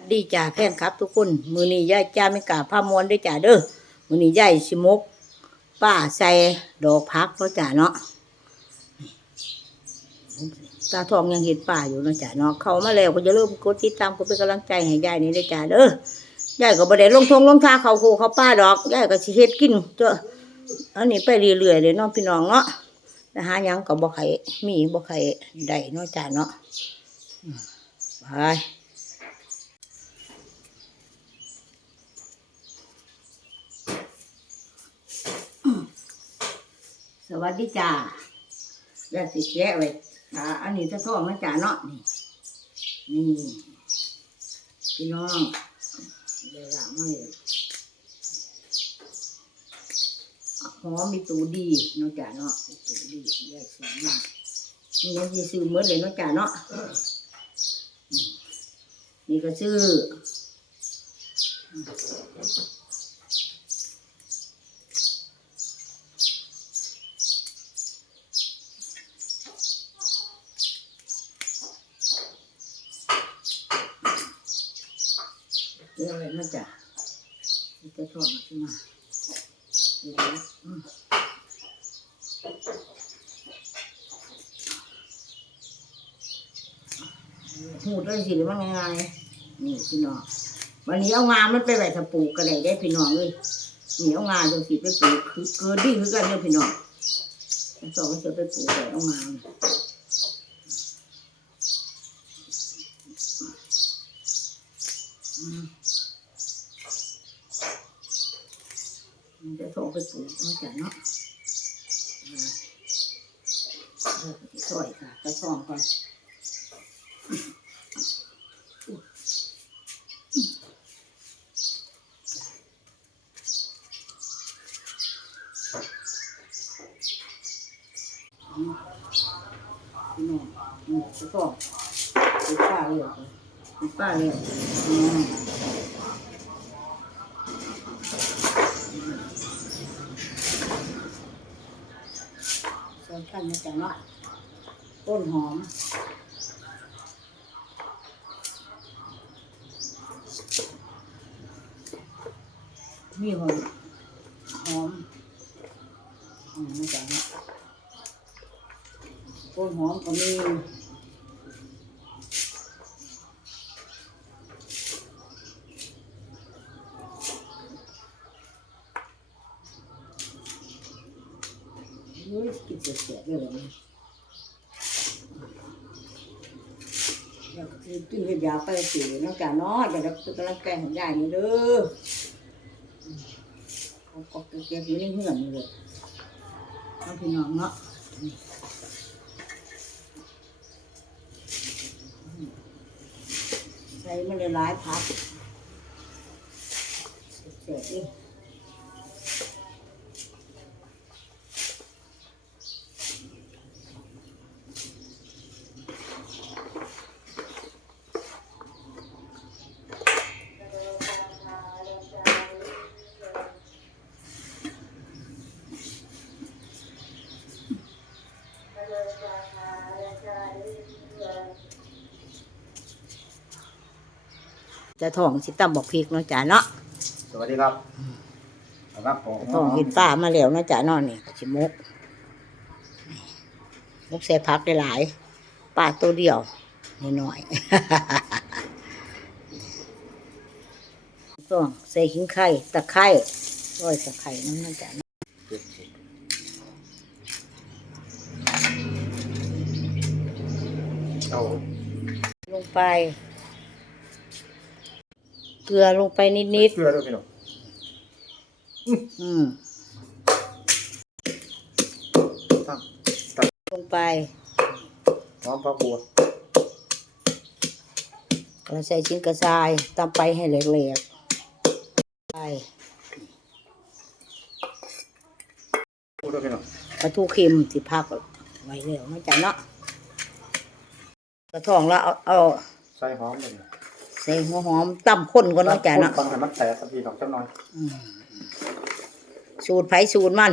วัสดีจ่าแฟนครับ ทุกคน มือนี้ยาจ้าไม่กล้าพามวนด้วยจ่าเด้อมือนี้ยายสิมก ป้าใส่ดอกพักเนาะจ่าเนาะตาทองยังเห็นป้าอยู่นะจ่าเนาะเขามาแล้วก็จะเริ่มกดติดตามก็เป็นกำลังใจให้ยายนี่ด้วยจ่าเด้อยายก็บ่ได้ลงทงลงทาเขาโคเขาป้าดอกยายก็สิเฮ็ดกินเจ้าอันนี้ไปเรื่อยๆเลยเนาะพี่น้องเนาะนะหาหยังก็บ่ไข่มีบ่ไข่ได้เนาะจ่าเนาะไป สวัสดีจ้าแล้วสิแกะไว้อ่าอันนี้จะท้องมาจ้าเนาะนี่นี่พี่น้องเดี๋ยวละมาเลยหอมมีตูดีเนาะจ้าเนาะตูดีใหญ่สวยมากนี่ยังซื้อหมดเลยเนาะจ้าเนาะนี่ก็ซื้อ เดี๋ยวเลยนะ จ๊ะนี่จะทอดมาขึ้นมาดี๋ยวหูดเลยสิหรือว่าไงนี่พี่น้อง วันนี้เอางามันไปไว้ถ้าปลูกก็ไดได้พี่น้องเลยนี่เอางาจังสิไปปลูกคือเกินดีคือกันเนี่ยพี่น้องสองก็จะไปปลูกแต่เอางานอืม มันจะส่งไปปลูกเนาะจ้ะเนาะสวยค่ะกระช่องก่อนอืมพี่น้องอืมกระช่องเป็นป้าเลยเหรอเป็นป้าเลยออืม สำคันจังหน่อยต้นหอม นี่หอมหอมหอมจังต้นหอมก็มี เฮ้ยกินเสียๆด้วยหรอกินเห็ดยาไปสิน้อกจากเนาะเดี๋ยวเรากำลังแกงของยายนี่เด้อเขาก็เก็บอยู่ในเหือนเลยเอาพี่น้องเนาะใส่มาเลยหลายพักเสีย จะท้องสิตำบอกพริกเนาะจ้ะเนาะสวัสดีครับครับผมท้องเห็นป้ามาแล้วเนาะจ้ะเนาะนี่ชิมกมกใส่พักได้หลายๆป้าตัวเดียวน้อยๆต้องใส่ขิงไข่ตะไคร้ร้อยตะไคร้น้ำนะจ๊ะเนาะเอาลงไปเกลือลงไปนิดเกลือด้วยพี่น้องๆ อืม ตั้งลงไป หอมผักบัวกระใส่ชิ้นกระชายตำไปให้ละเอียดไปพูดด้วยพี่น้องปลาทูเค็มสิพักไว้แล้วเนาะจ๊ะเนาะกระทองแล้วเอาเอา ใส่หอมเลยใส่หัวหอมตำข้นก่อนเนาะจ๊ะเนาะฟังให้มันแตกสักพี่น้องจังหน่อยสูตรไผสูตรมัน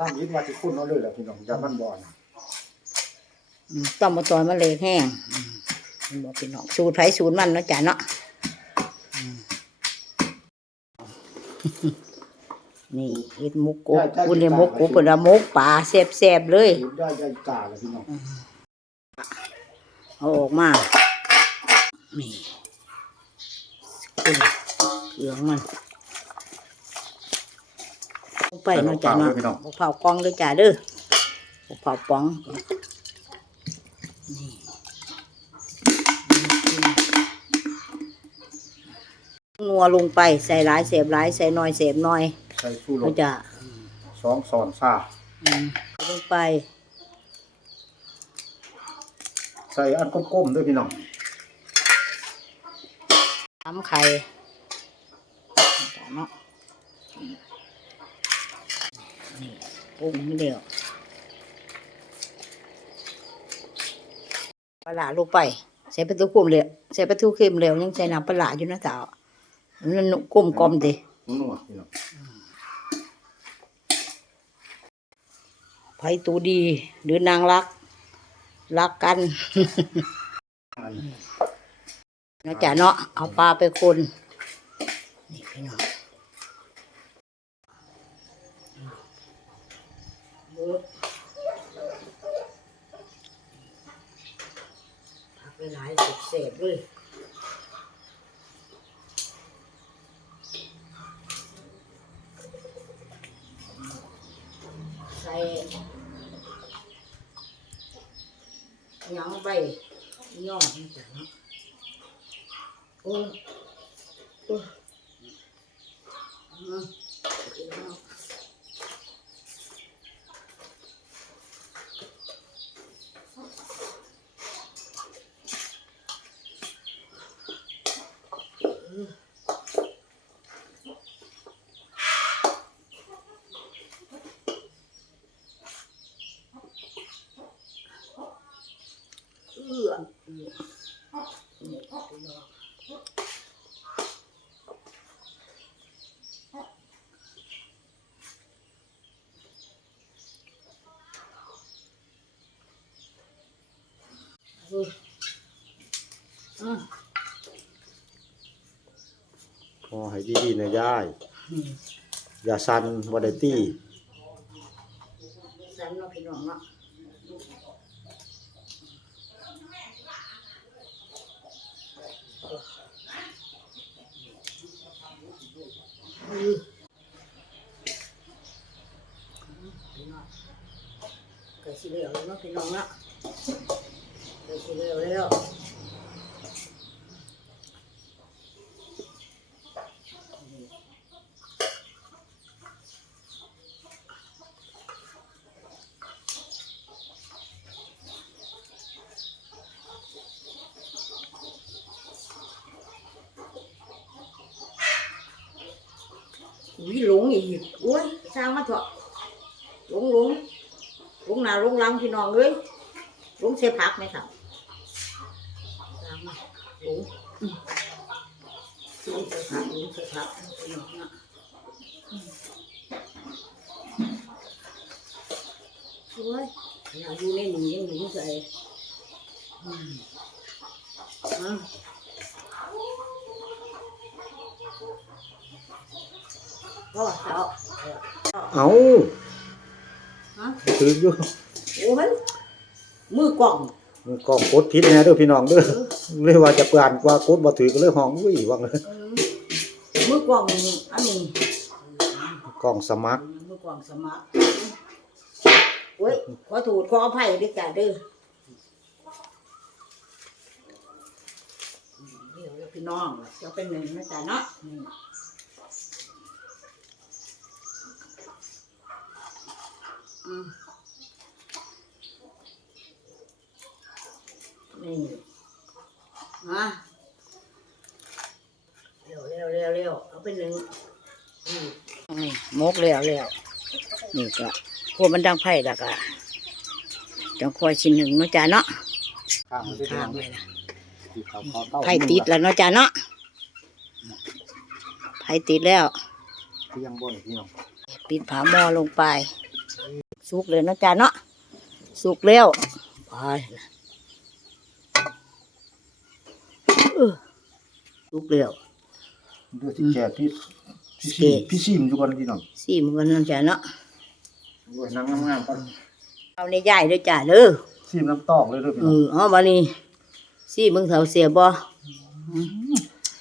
ตั้งยิดว่าที่คุณเอาเลยแหละพี่น้องอย่ามันบ่อนอืมต้องมาตอนมาเลยแห้งอืมมันบอกพี่น้องสูตรไผสูตรมันเนาะจ้ะเนาะอืมนี่เฮ็ดหมุกกบคุณเนี่ยหมุกกบเพิ่นว่าหมุกป่าแซ่บๆเลยสูตรได้ใหญ่กาเลยพี่น้องเอาออกมา นี่คุณเครื่องมันลงไปเนาะจ้ะเนาะบ่เผากองเลยจ้ะเด้อบ่เผาปองนี่นัวลงไปใส่หลายเสบหลายใส่น้อยเสบน้อยใส่ชูรเนาะสจ้ะสองซอนซาอืมลงไป ใส่อันก้มๆด้วยพี่น้อง ทำไข่จ้ะเนาะนี่ปรุงเดียวปลาร้าลงไปใส่ปลาทูเค็มเหลวใส่ปลาทูเค็มเหลวยังใส่น้ำปลาร้าอยู่นะสาวมันนุ่มกลมกลมดินัวพี่น้องไผตูดีหรือนางรัก รักกันอั นเนาะจ้ะเนาะเอาปลาไปคนนี่พี่น้องผักไปหลายสิบเศษเลยใส่ยังใบย่อนี่จ้ะเนาะ โอ้ยโอ้ยอืมเอื้อนี่พี่น้อง อืมอืม พอให้ ดีๆนะยายอืมอย่าสั่นบ่ได้ตีสันเนาะพี่น้องเนาะอืมพี่น้องก็สิเหลวแล้วเนาะพี่น้องเนาะก็สิเหลวแล้ว อุ้ยหลงอีกโอ้ยสร้างมาเถอะหลงหลงหลงหนาหลงหลังพี่น้องเอ้ยหลงเสียผักไหมครับสร้างมาหลงหลงเสียผักหลงเสียผักพี่น้องนะโอ้ยอยากอยู่ในหนียังหนีใส่อืมอะ ก็เสาเอาฮะถืออยู่โอ้ยมือกล่องมือกล้องกดผิดแน่เด้อพี่น้องเด้อเลยว่าจะเปลี่ยนว่ากดบ่ถือก็เลยห้องอุ้ยว่าเลยเออมือกล่องอันนี้กล้องสมัครมือกล่องสมัครโอ้ยขอถูกขออภัยด้วยจ้ะเด้อเดี๋ยวเดี๋ยวพี่น้องจะเป็นหนึ่งนะจ๊ะเนาะ นี่อืมนี่มาเร็วเร็วเร็วเร็วเอาเป็นหนึ่งนี่นี่มกเร็วเร็วนี่ก็พวกมันดังไผ่ละก็จังคอยชิ้นหนึ่งเนาะจ๊ะเนาะข้างไว้ข้างไว้นะที่เขาเขาเต้าไผ่ติดแล้วเนาะจ๊ะเนาะไผ่ติดแล้วเที่ยงบ่นพี่น้องปิดผาหม้อลงไป สุกเลยเนาะจ๊ะเนาะสุกแล้วไปเออลุกแล้วเด้อสิแจกพี่พี่แจซีกพี่ซีมอยู่ก่อนพี่น้องสี่มันก็นั่นจ้ะเนาะโอ้ยนั่งงามๆก่อนเอาในย่ายด้วยจ้ะเด้อซีมน้ำตอกเลยเด้อพี่เอน้องอเอาบัดนี้สี่มึงเฒ่าเสียบ่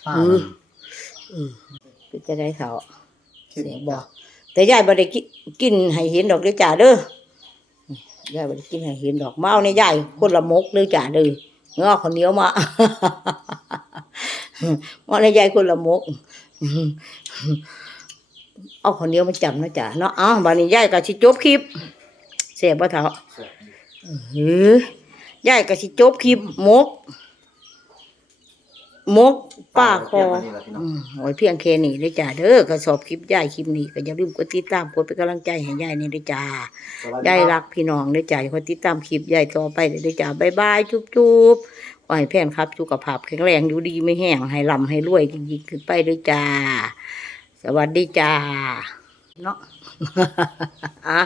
ป้าเออเป็นจะได้เขาเสียบ่ แต่ยายบ่ได้กินกินให้เห็นดอกเด้อจ้ะเด้อยายบ่ได้กินให้เห็นดอกมาเอาในยายคนละมกเด้อจ้ะเด้องอข้าวเหนียวมามาในยายคนละมกเอาข้าวเหนียวมาจำนะจ้ะเนาะเอ้าบัดนี้ยายก็สิจบคลิปเสียบ่เฒ่าเออยายก็สิจบคลิปมก มกป้าคออืมโอ้ยเพียงแค่นี้เลยจ้าเด้อก็สอบคลิปยายคลิปนี้ก็อย่าลืมกดติดตามกดเป็นกำลังใจให้ยายนี่ด้วยจ้ายายรักพี่น้องด้วยจ้าอย่าคนติดตามคลิปยายต่อไปเลยด้วยจ้าบายบายจุ๊บจุ๊บขอให้แฟนครับสุขภาพแข็งแรงอยู่ดีไม่แห้งให้ร่ำให้รวยยิ่งๆขึ้นไปด้วยจ้า สวัสดีจ้าเนาะอะ